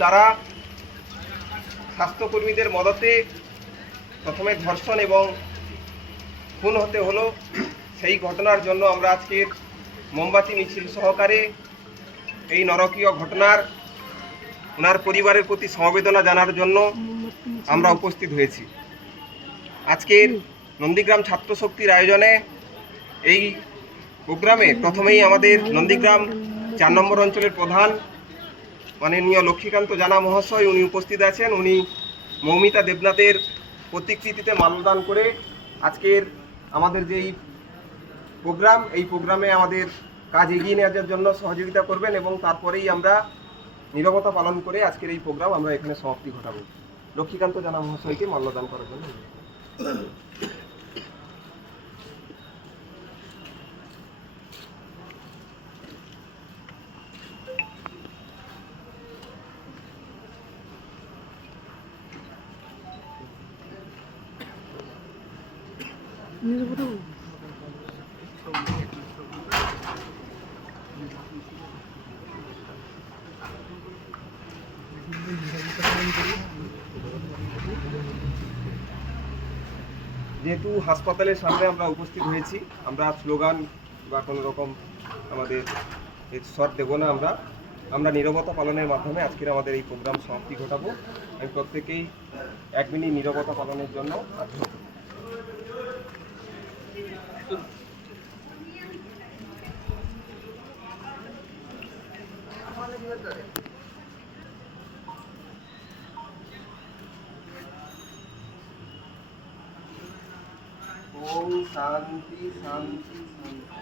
দ্বারা স্বাস্থ্যকর্মীদের মদতে প্রথমে ধর্ষণ এবং খুন হতে হলো, সেই ঘটনার জন্য আমরা আজকের মোমবাতি, মিছিল সহকারে এই নরকীয় ঘটনার, ওনার পরিবারের প্রতি সমবেদনা জানার জন্য আমরা উপস্থিত হয়েছি। আজকের নন্দীগ্রাম ছাত্র শক্তির আয়োজনে এই প্রোগ্রামে প্রথমেই আমাদের নন্দীগ্রাম চার নম্বর অঞ্চলের প্রধান মাননীয় লক্ষ্মীকান্ত জানা মহাশয় উনি উপস্থিত আছেন। উনি মৌমিতা দেবনাথের প্রতিকৃতিতে মাল্যদান করে আজকের আমাদের যে এই প্রোগ্রাম, এই প্রোগ্রামে আমাদের কাজ এগিয়ে নেওয়ার জন্য সহযোগিতা করবেন এবং তারপরেই আমরা নীরবতা পালন করে আজকের এই প্রোগ্রাম আমরা এখানে সমাপ্তি ঘটাবো। লক্ষ্মীকান্ত জানা মহাশয়কে মাল্যদান করার জন্য যেহেতু হাসপাতালের সামনে আমরা উপস্থিত হয়েছি, আমরা স্লোগান বা কোনো রকম আমাদের শট দেবো না আমরা। আমরা নীরবতা পালনের মাধ্যমে আজকের আমাদের এই প্রোগ্রাম সমাপ্তি ঘটাবো। আমি প্রত্যেকেই এক মিনিট নীরবতা পালনের জন্য शांति शांति शांति।